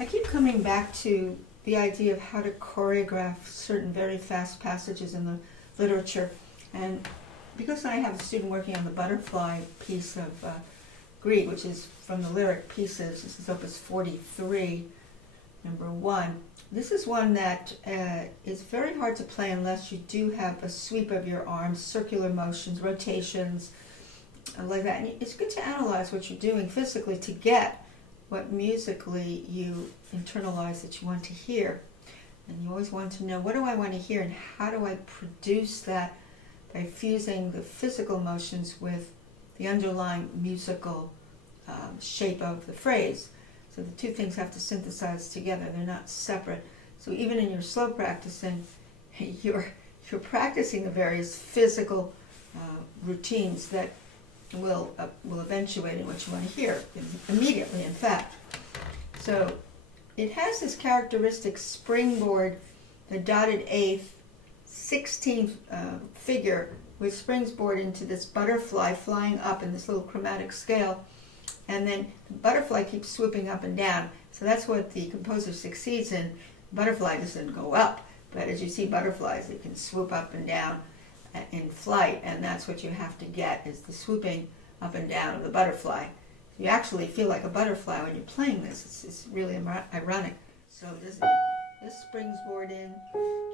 I keep coming back to the idea of how to choreograph certain very fast passages in the literature. And because I have a student working on the butterfly piece of Grieg, which is from the lyric pieces, this is opus 43, number 1. This is one that is very hard to play unless you do have a sweep of your arms, circular motions, rotations, like that. And it's good to analyze what you're doing physically to get what musically you internalize that you want to hear. And you always want to know, what do I want to hear and how do I produce that by fusing the physical motions with the underlying musical shape of the phrase. So the two things have to synthesize together. They're not separate. So even in your slow practicing, you're practicing the various physical routines that will eventuate in what you want to hear immediately, in fact. So it has this characteristic springboard, the dotted eighth, 16th figure, which springboard into this butterfly flying up in this little chromatic scale. And then the butterfly keeps swooping up and down. So that's what the composer succeeds in. Butterfly doesn't go up, but as you see butterflies, they can swoop up and down in flight, and that's what you have to get, is the swooping up and down of the butterfly. You actually feel like a butterfly when you're playing this. It's really ironic. So this springboard in,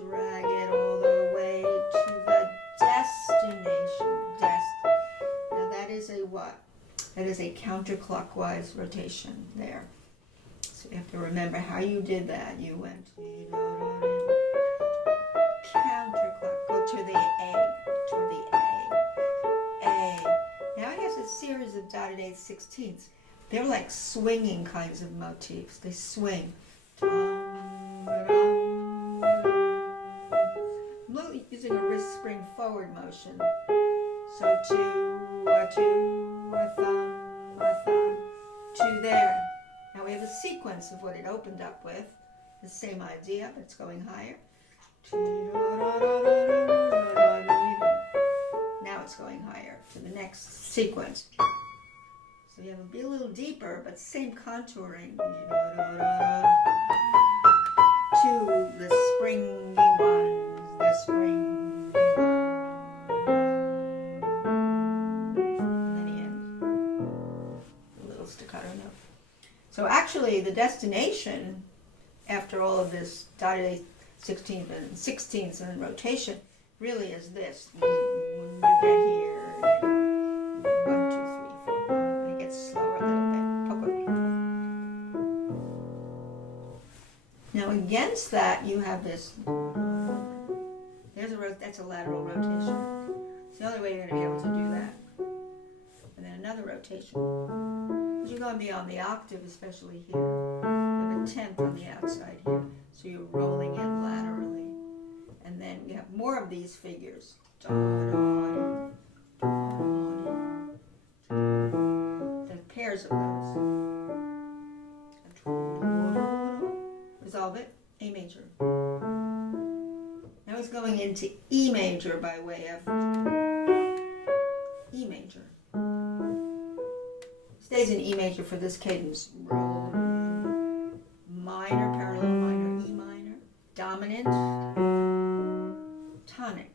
drag it all the way to the destination. Now that is a what? That is a counterclockwise rotation there. So you have to remember how you did that. You went counterclockwise. Go to the A. Now it has a series of dotted eighth sixteenths. They're like swinging kinds of motifs. They swing. I'm using a wrist spring forward motion. So a thumb, to there. Now we have a sequence of what it opened up with. The same idea, but it's going higher. Now it's going higher to the next sequence. So you have to be a little deeper, but same contouring. To the springy ones, the springy ones. And then he ends. A little staccato note. So actually the destination, after all of this dotted 16th and 16ths and rotation, really is this. When you get here, 1, 2, 3, 4, and it gets slower a little bit. Now against that, you have this. That's a lateral rotation. It's the only way you're going to be able to do that. And then another rotation. But you're going beyond the octave, especially here. You have a tenth on the outside here, so you're rolling it laterally. And then we have more of these figures. The pairs of those. Resolve it. A major. Now he's going into E major by way of E major. Stays in E major for this cadence. Roll. Minor, parallel minor, E minor. Dominant. Tonic.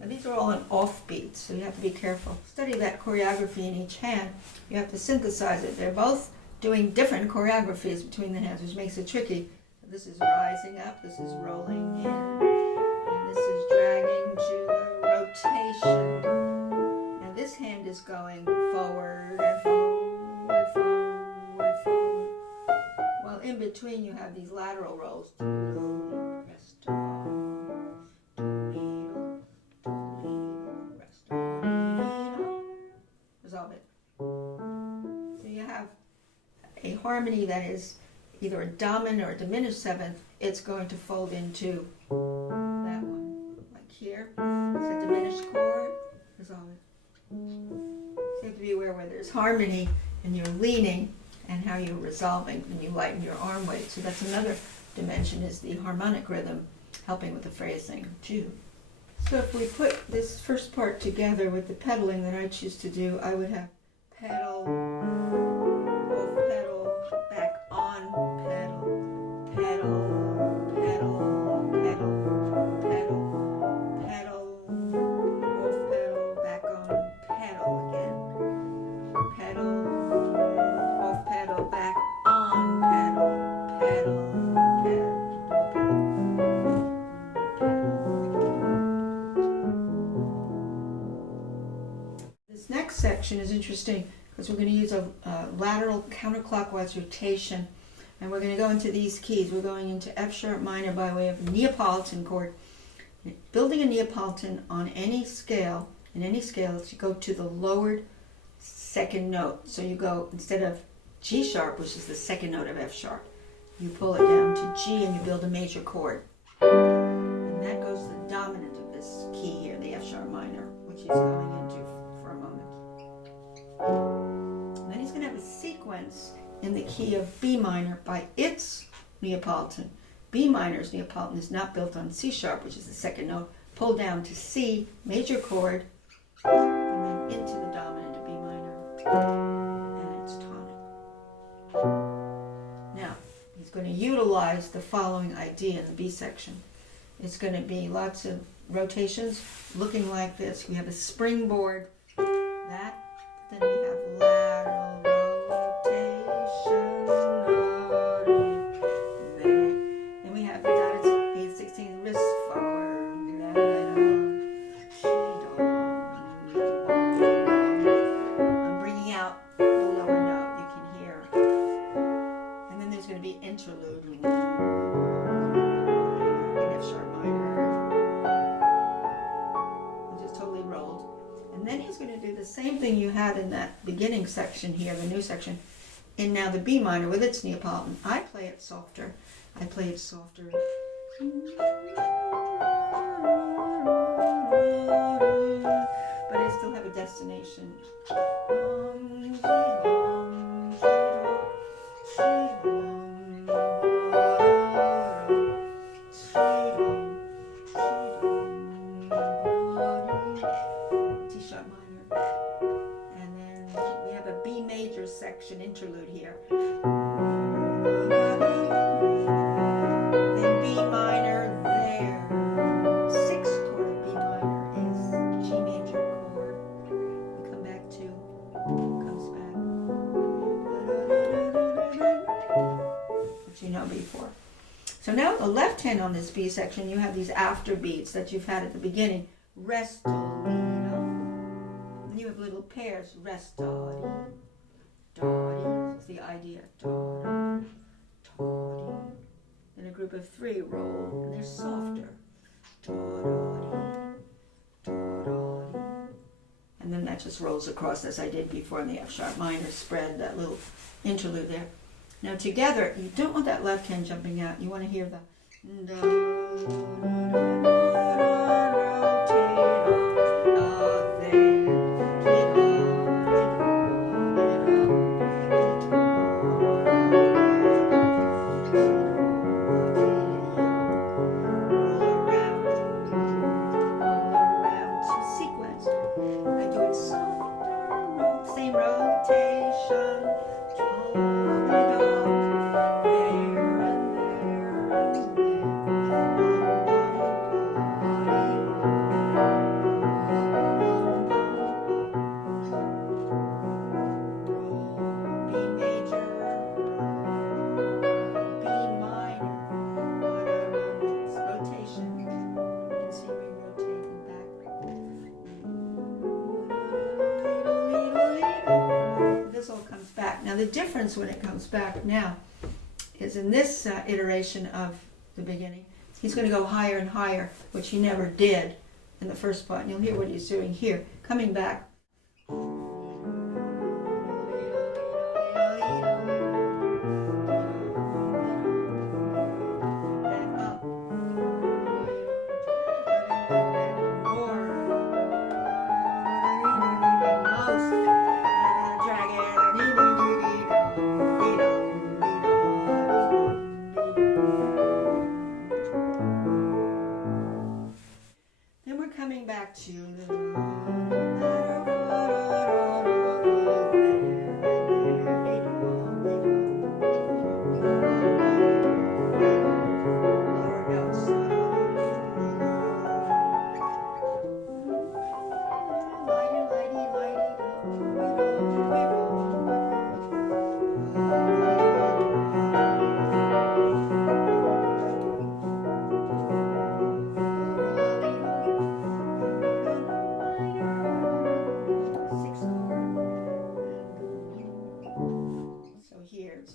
Now these are all in offbeats, so you have to be careful. Study that choreography in each hand. You have to synthesize it. They're both doing different choreographies between the hands, which makes it tricky. This is rising up, this is rolling in, and this is dragging to the rotation. Now this hand is going forward and forward, forward, forward. While in between you have these lateral rolls. Resolve it. So you have a harmony that is either a dominant or a diminished seventh. It's going to fold into that one. Like here, it's a diminished chord. Resolve it. So you have to be aware where there's harmony and you're leaning and how you're resolving when you lighten your arm weight. So that's another dimension, is the harmonic rhythm helping with the phrasing too. So if we put this first part together with the pedaling that I choose to do, I would have pedal, off pedal, interesting because we're going to use a lateral counterclockwise rotation, and we're going to go into these keys. We're going into F sharp minor by way of a Neapolitan chord. Building a Neapolitan on any scale, in any scale, you go to the lowered second note. So you go, instead of G sharp, which is the second note of F sharp, you pull it down to G and you build a major chord. And that goes to the dominant of this key here, the F sharp minor, which he's going into for a moment. And then he's going to have a sequence in the key of B minor by its Neapolitan. B minor's Neapolitan is not built on C sharp, which is the second note. Pull down to C, major chord, and then into the dominant of B minor, and it's tonic. Now, he's going to utilize the following idea in the B section. It's going to be lots of rotations looking like this. We have a springboard, that, then we have lateral rotation, then we have the dotted 8/16 wrist forward, I'm bringing out the lower note, you can hear. And then there's going to be interlude in F sharp minor. It just totally rolled. And then he's going to do the same thing you had in that beginning section here, the new section, in now the B minor with its Neapolitan. I play it softer. I play it softer. But I still have a destination. Section interlude here. Then B minor there. Sixth chord of B minor is G major chord. We come back to, comes back. Which you know before. So now the left hand on this B section, you have these after beats that you've had at the beginning. Resto, and you have little pairs. Resto. Dotty is the idea. Dotty, dotty. Then a group of three roll, and they're softer. Dotty, dotty. And then that just rolls across as I did before in the F sharp minor spread, that little interlude there. Now together, you don't want that left hand jumping out. You want to hear the Now the difference when it comes back now is in this iteration of the beginning, he's going to go higher and higher, which he never did in the first part. And you'll hear what he's doing here. Coming back. Coming back to the here. It's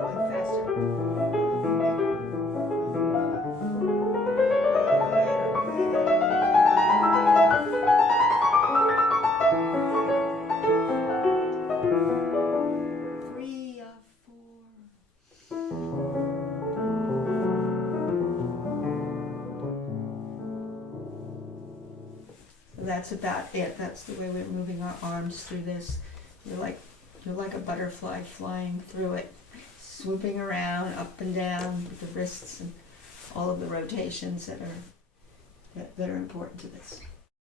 going faster. 3, 4. That's about it. That's the way we're moving our arms through this. You're like a butterfly flying through it, swooping around, up and down with the wrists and all of the rotations that are important to this.